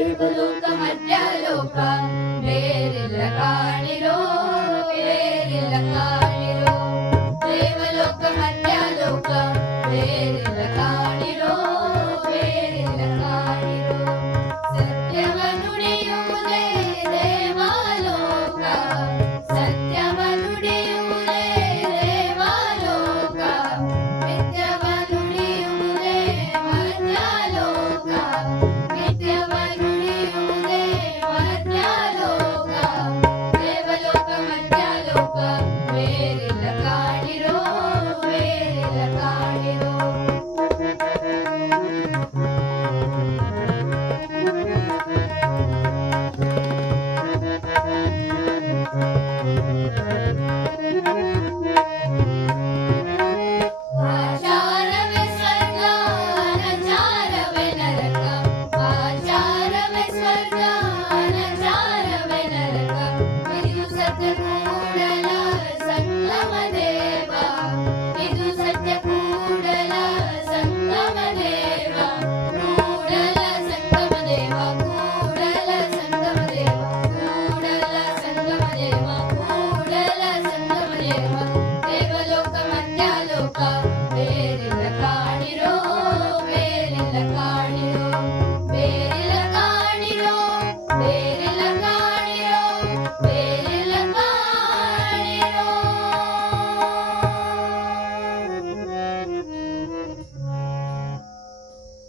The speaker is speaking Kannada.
ದೇವಲೋಕ ಮಧ್ಯಲೋಕ ಬೇರೆಲ್ಲ ಕಾಣಿರೋ ಬೇರೆಲ್ಲ ಕಾಣಿರೋ ದೇವಲೋಕ ಮಧ್ಯಲೋಕ ಬೇರೆಲ್ಲ ಕಾಣಿರೋ ಬೇರೆಲ್ಲ ಕಾಣಿರೋ ಸತ್ಯವ ನುಡಿಯುವುದೇ ದೇವಲೋಕ ಸತ್ಯವ ನುಡಿಯುವುದೇ ದೇವಲೋಕ ಮಿಥ್ಯವ ನುಡಿಯುವುದೇ ಮಧ್ಯಲೋಕ ಮಿಥ್ಯವ ನುಡಿಯುವುದೇ ಮಧ್ಯಲೋಕ ದೇವಲೋಕ ಮಧ್ಯಲೋಕ ಬೇರೆಲ್ಲ ಕಾಣಿರೋ ಬೇರೆಲ್ಲ ಕಾಣಿರೋ ಆಚಾರವೇ ಸ್ವರ್ಗ ಅನಾಚಾರವೇ ನರಕ ಆಚಾರವೇ ಸ್ವರ್ಗ ಅನಾಚಾರವೇ ನರಕ ಇದು ಸತ್ಯ ಕೂಡಲ ಸಂಗಮ ದೇವ ಇದು ಸತ್ಯ ಕೂಡಲ ಸಂಗಮ ದೇವ ಕೂಡಲ ಸಂಗಮ ದೇವ ಕೂಡಲ ಸಂಗಮ ದೇವ ಕೂಡಲ ಸಂಗಮ ದೇವ ಕೂಡಲ ಸಂಗಮ ದೇವ ದೇವಲೋಕ ಮಧ್ಯಲೋಕ ಬೇರೆಲ್ಲ ಕಾಣಿರೋ ಬೇರೆಲ್ಲ ಕಾಣಿರೋ ಬೇರೆಲ್ಲ ಕಾಣಿರೋ